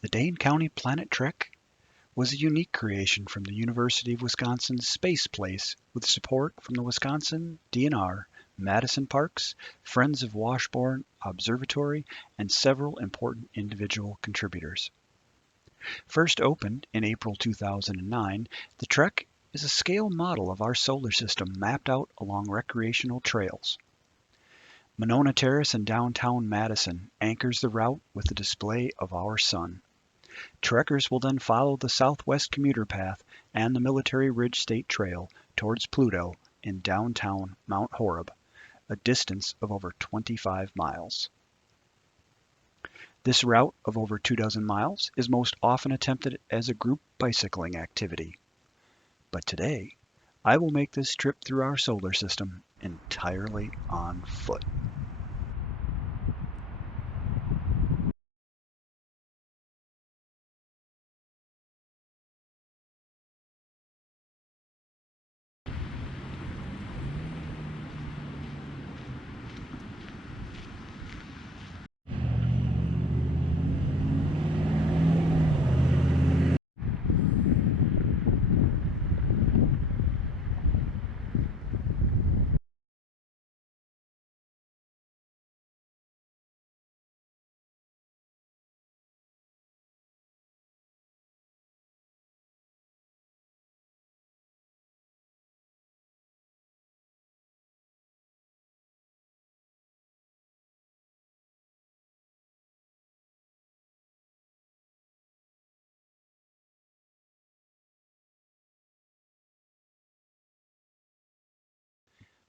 The Dane County Planet Trek was a unique creation from the University of Wisconsin's Space Place with support from the Wisconsin DNR, Madison Parks, Friends of Washburn Observatory, and several important individual contributors. First opened in April 2009, the Trek is a scale model of our solar system mapped out along recreational trails. Monona Terrace in downtown Madison anchors the route with a display of our sun. Trekkers will then follow the Southwest Commuter Path and the Military Ridge State Trail towards Pluto in downtown Mount Horeb, a distance of over 25 miles. This route of over 24 miles is most often attempted as a group bicycling activity. But today, I will make this trip through our solar system entirely on foot.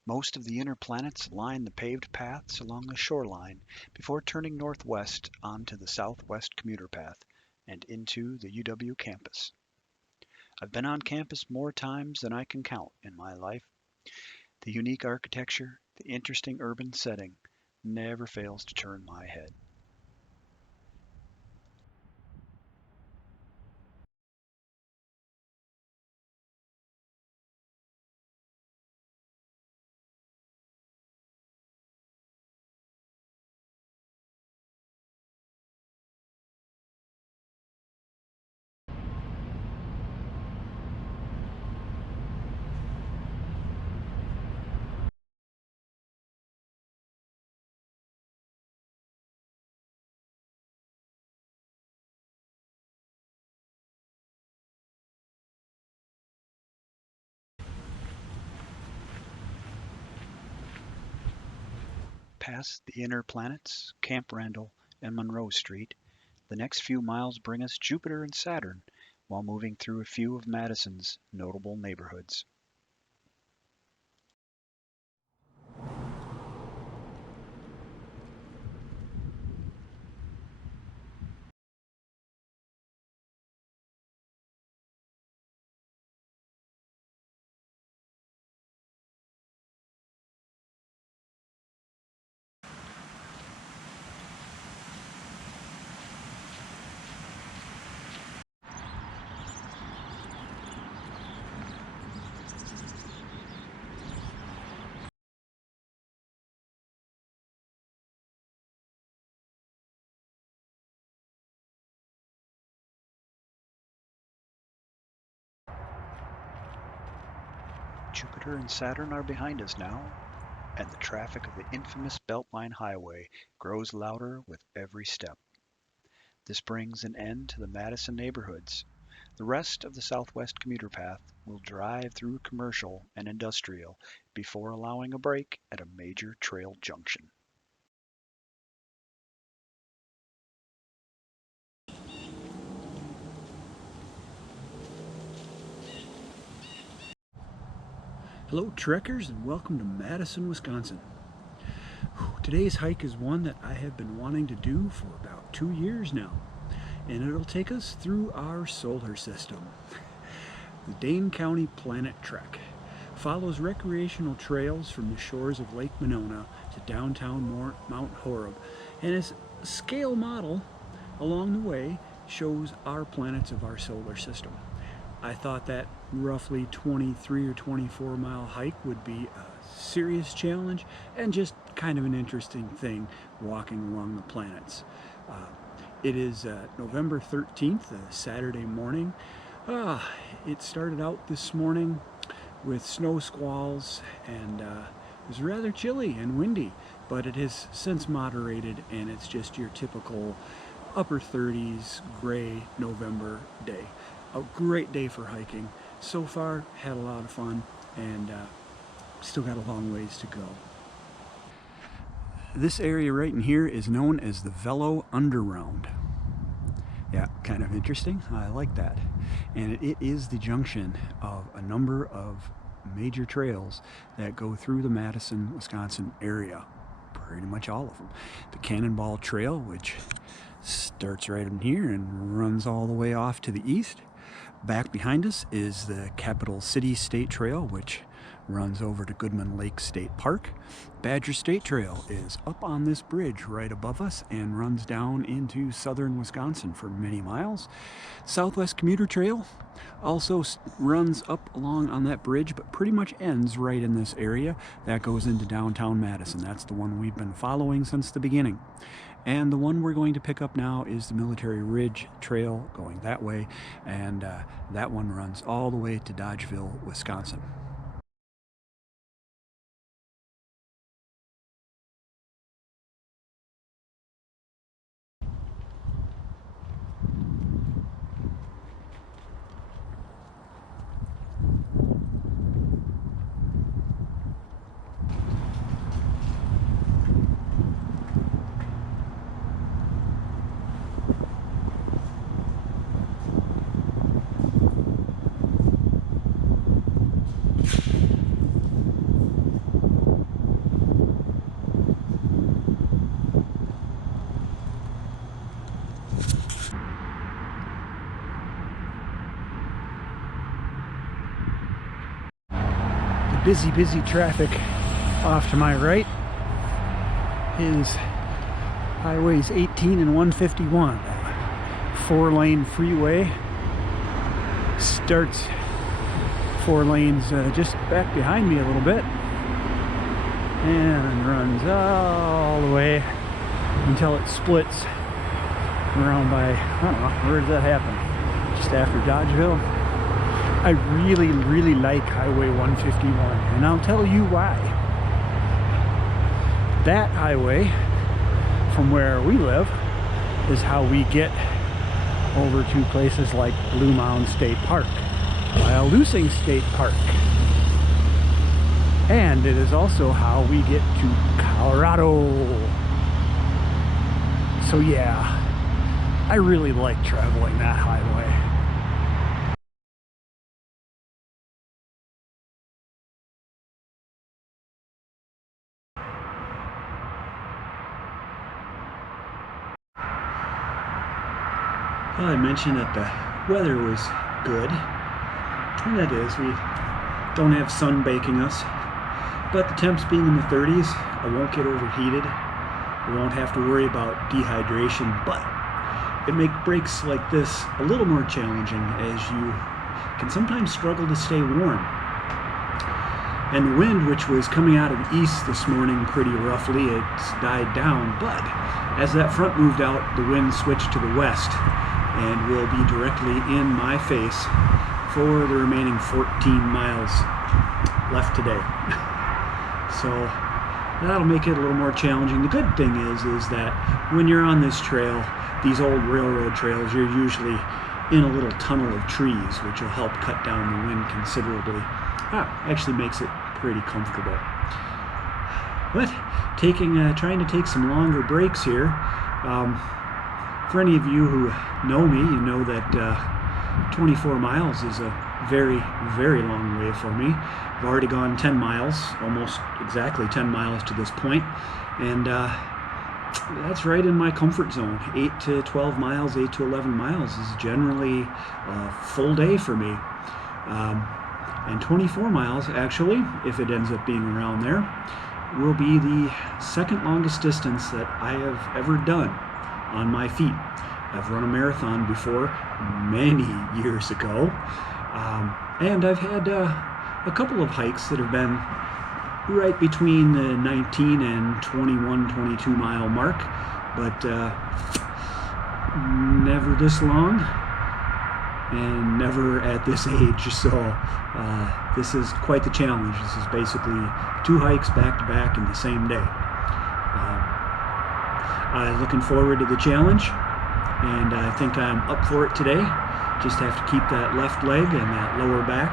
Most of the inner planets line the paved paths along the shoreline before turning northwest onto the Southwest Commuter Path and into the UW campus. I've been on campus more times than I can count in my life. The unique architecture, the interesting urban setting, never fails to turn my head. Past the inner planets, Camp Randall, and Monroe Street, the next few miles bring us Jupiter and Saturn while moving through a few of Madison's notable neighborhoods. Jupiter and Saturn are behind us now, and the traffic of the infamous Beltline Highway grows louder with every step. This brings an end to the Madison neighborhoods. The rest of the Southwest Commuter Path will drive through commercial and industrial before allowing a break at a major trail junction. Hello trekkers and welcome to Madison, Wisconsin. Today's hike is one that I have been wanting to do for about 2 years now, and it'll take us through our solar system. The Dane County Planet Trek follows recreational trails from the shores of Lake Monona to downtown Mount Horeb, and its scale model along the way shows our planets of our solar system. I thought that roughly 23 or 24 mile hike would be a serious challenge and just kind of an interesting thing walking along the planets. It is November 13th, Saturday morning. It started out this morning with snow squalls and it was rather chilly and windy, but it has since moderated and it's just your typical upper 30s gray November day. A great day for hiking. So far, had a lot of fun and still got a long ways to go. This area right in here is known as the Velo Underground. Yeah, kind of interesting. I like that. And it is the junction of a number of major trails that go through the Madison, Wisconsin area. Pretty much all of them. The Cannonball Trail, which starts right in here and runs all the way off to the east. Back behind us is the Capital City State Trail, which runs over to Goodman Lake State Park. Badger State Trail is up on this bridge right above us and runs down into southern Wisconsin for many miles. Southwest Commuter Trail also runs up along on that bridge, but pretty much ends right in this area. That goes into downtown Madison. That's the one we've been following since the beginning. And the one we're going to pick up now is the Military Ridge Trail going that way, and that one runs all the way to Dodgeville, Wisconsin. Busy traffic off to my right is highways 18 and 151. 4-lane freeway starts 4 lanes just back behind me a little bit and runs all the way until it splits around by, I don't know, where does that happen? Just after Dodgeville. I really like Highway 151, and I'll tell you why. That highway, from where we live, is how we get over to places like Blue Mound State Park, Wildusing State Park. And it is also how we get to Colorado. So yeah, I really like traveling that highway. Well, I mentioned that the weather was good, and that is, we don't have sun baking us, but the temps being in the 30s, I won't get overheated, I won't have to worry about dehydration, but it makes breaks like this a little more challenging as you can sometimes struggle to stay warm. And the wind, which was coming out of the east this morning pretty roughly, it's died down, but as that front moved out, the wind switched to the west and will be directly in my face for the remaining 14 miles left today. So that'll make it a little more challenging. The good thing is that when you're on this trail, these old railroad trails, you're usually in a little tunnel of trees, which will help cut down the wind considerably. Actually makes it pretty comfortable. But trying to take some longer breaks here. For any of you who know me, you know that 24 miles is a very long way for me. I've already gone 10 miles, almost exactly 10 miles to this point, and that's right in my comfort zone. 8 to 12 miles, 8 to 11 miles is generally a full day for me. And 24 miles, actually, if it ends up being around there, will be the second longest distance that I have ever done on my feet. I've run a marathon before, many years ago, and I've had a couple of hikes that have been right between the 19 and 21, 22 mile mark, but Never this long and never at this age, so this is quite the challenge. This is basically 2 hikes back to back in the same day. I'm looking forward to the challenge, and I think I'm up for it today. Just have to keep that left leg and that lower back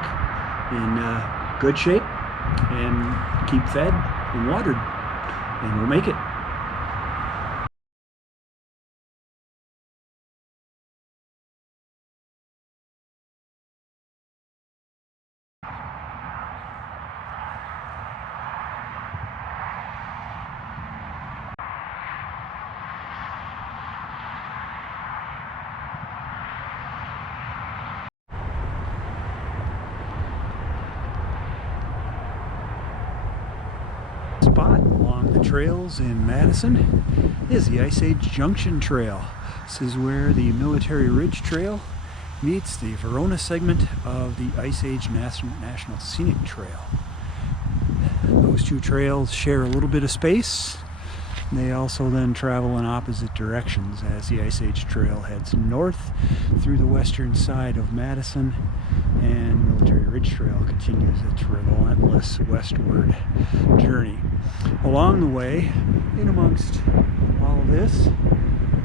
in good shape and keep fed and watered, and we'll make it. Spot along the trails in Madison is the Age Junction Trail. This is where the Military Ridge Trail meets the Verona segment of the Ice Age National Scenic Trail. Those 2 trails share a little bit of space. They also then travel in opposite directions as the Ice Age Trail heads north through the western side of Madison, and Military Ridge Trail continues its relentless westward journey. Along the way, in amongst all of this,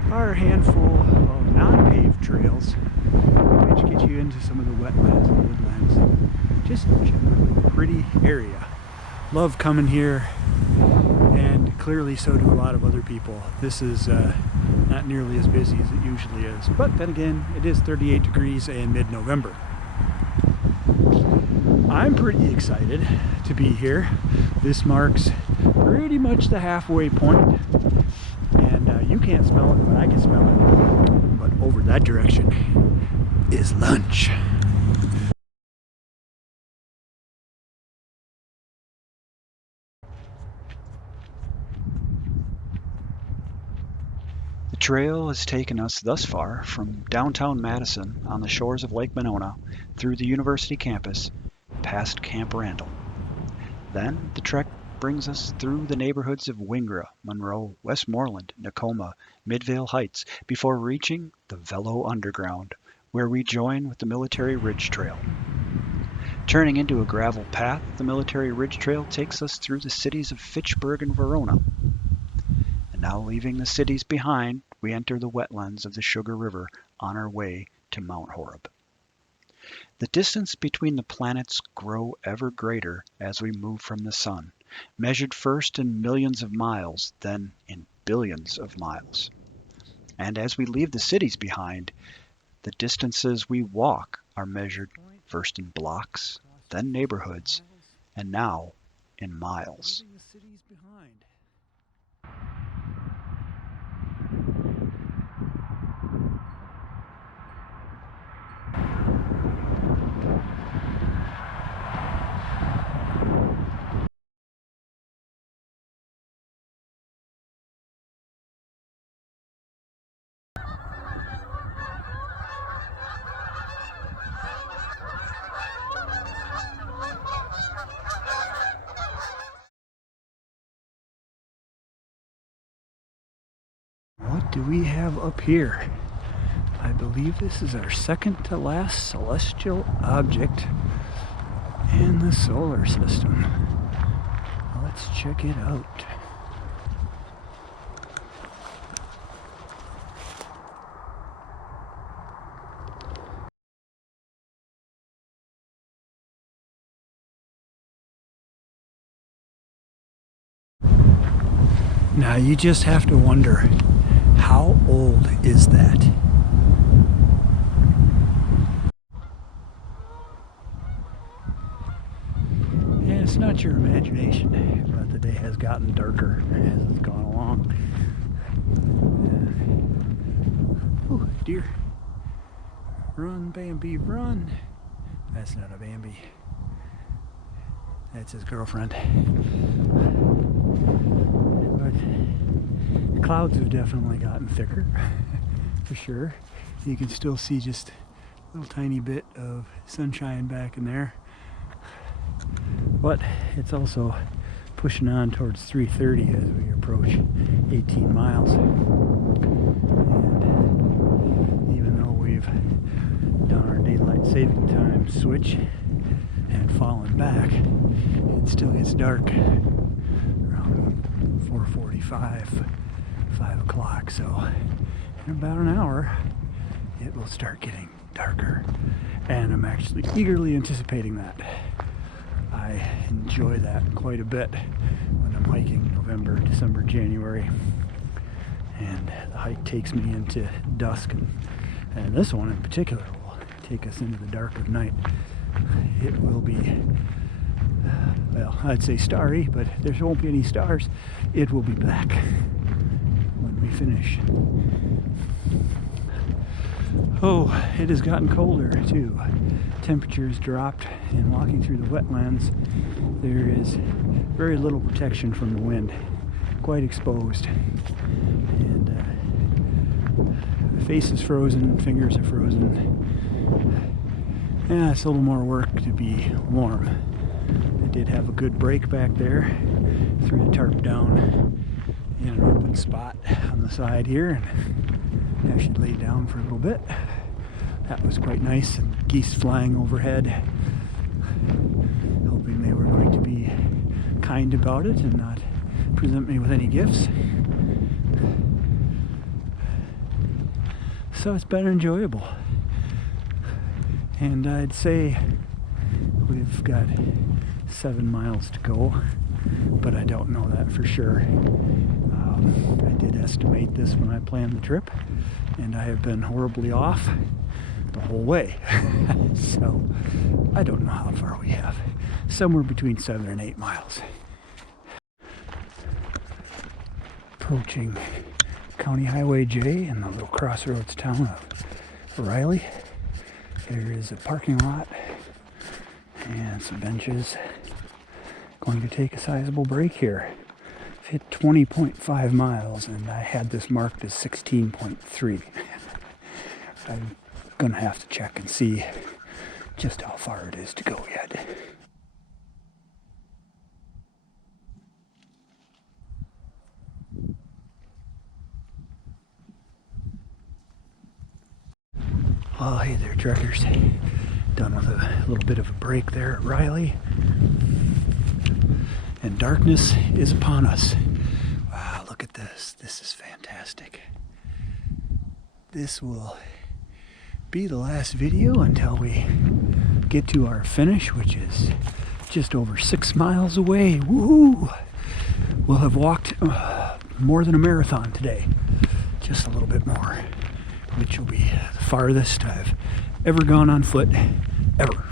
are a handful of non-paved trails which get you into some of the wetlands and woodlands. Just generally a pretty area. Love coming here, and clearly so do a lot of other people. This is not nearly as busy as it usually is, but then again, it is 38 degrees and mid-November. I'm pretty excited to be here. This marks pretty much the halfway point, and you can't smell it, but I can smell it. But over that direction is lunch. The trail has taken us thus far from downtown Madison on the shores of Lake Monona through the university campus past Camp Randall. Then the trek brings us through the neighborhoods of Wingra, Monroe, Westmoreland, Nakoma, Midvale Heights before reaching the Velo Underground, where we join with the Military Ridge Trail. Turning into a gravel path, the Military Ridge Trail takes us through the cities of Fitchburg and Verona. And now leaving the cities behind, we enter the wetlands of the Sugar River on our way to Mount Horeb. The distance between the planets grow ever greater as we move from the sun, measured first in millions of miles, then in billions of miles. And as we leave the cities behind, the distances we walk are measured first in blocks, then neighborhoods, and now in miles. What do we have up here? I believe this is our second to last celestial object in the solar system. Let's check it out. Now you just have to wonder, how old is that? And it's not your imagination, but the day has gotten darker as it's gone along. Ooh, deer. Run, Bambi, run. That's not a Bambi. That's his girlfriend. But clouds have definitely gotten thicker, for sure. You can still see just a little tiny bit of sunshine back in there. But it's also pushing on towards 3:30 as we approach 18 miles. And switch and fallen back, it still gets dark around 4:45, 5 o'clock. So in about an hour, it will start getting darker. And I'm actually eagerly anticipating that. I enjoy that quite a bit when I'm hiking November, December, January. And the hike takes me into dusk. And this one in particular will take us into the dark of night. It will be, well, I'd say starry, but there won't be any stars. It will be black when we finish. Oh, it has gotten colder too. Temperatures dropped, and walking through the wetlands, there is very little protection from the wind. Quite exposed. And face is frozen, fingers are frozen. Yeah, it's a little more work to be warm. I did have a good break back there. Threw the tarp down in an open spot on the side here and actually laid down for a little bit. That was quite nice, and geese flying overhead, hoping they were going to be kind about it and not present me with any gifts. So it's been enjoyable. And I'd say we've got 7 miles to go, but I don't know that for sure. I did estimate this when I planned the trip, and I have been horribly off the whole way. So I don't know how far we have. Somewhere between 7 and 8 miles. Approaching County Highway J in the little crossroads town of Riley. There is a parking lot and some benches. Going to take a sizable break here. I've hit 20.5 miles, and I had this marked as 16.3. I'm gonna have to check and see just how far it is to go yet. Oh, hey there, trekkers. Done with a little bit of a break there at Riley. And darkness is upon us. Wow, look at this. This is fantastic. This will be the last video until we get to our finish, which is just over 6 miles away. Woohoo! We'll have walked more than a marathon today. Just a little bit more, which will be the farthest I've ever gone on foot, ever,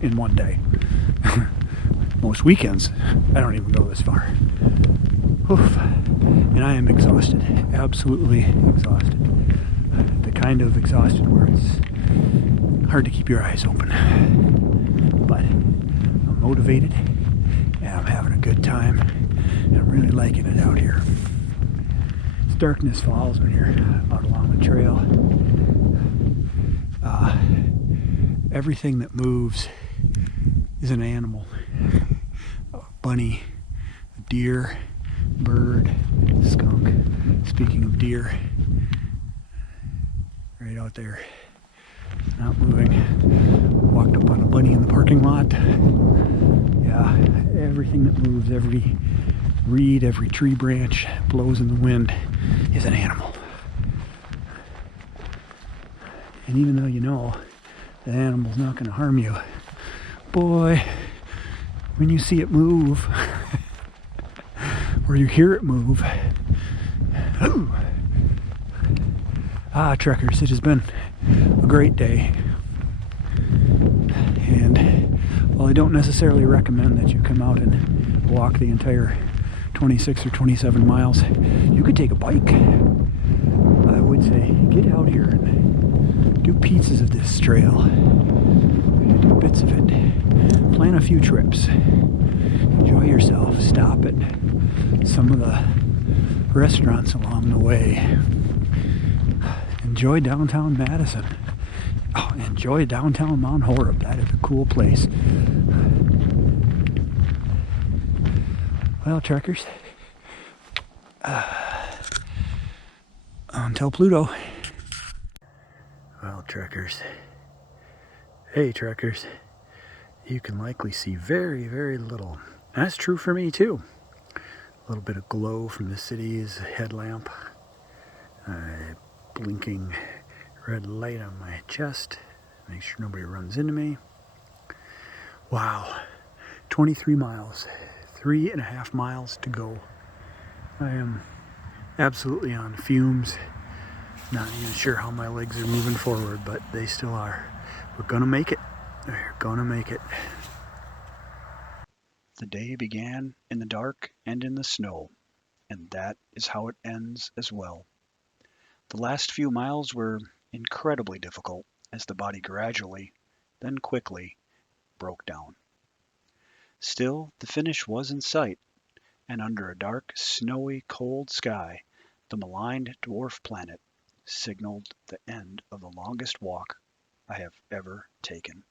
in one day. Most weekends, I don't even go this far. Oof. And I am exhausted, absolutely exhausted. The kind of exhausted where it's hard to keep your eyes open. But I'm motivated, and I'm having a good time, and I'm really liking it out here. As darkness falls when you're out along the trail, everything that moves is an animal. A bunny, a deer, bird, skunk. Speaking of deer, right out there, not moving. Walked up on a bunny in the parking lot. Yeah, everything that moves, every reed, every tree branch blows in the wind is an animal. And even though you know the animal's not going to harm you, boy, when you see it move, or you hear it move, trekkers, it has been a great day. And while I don't necessarily recommend that you come out and walk the entire 26 or 27 miles, you could take a bike. I would say get out here and do pieces of this trail. Do bits of it. Plan a few trips. Enjoy yourself. Stop at some of the restaurants along the way. Enjoy downtown Madison. Oh, enjoy downtown Mount Horeb. That is a cool place. Well, trekkers, until Pluto. Well, trekkers, Hey trekkers, you can likely see very, very little. And that's true for me too. A little bit of glow from the city's headlamp. A blinking red light on my chest. Make sure nobody runs into me. Wow, 23 miles. 3.5 miles to go. I am absolutely on fumes. Not even sure how my legs are moving forward, but they still are. We're gonna make it. We're gonna make it. The day began in the dark and in the snow, and that is how it ends as well. The last few miles were incredibly difficult as the body gradually, then quickly, broke down. Still, the finish was in sight, and under a dark, snowy, cold sky, the maligned dwarf planet signaled the end of the longest walk I have ever taken.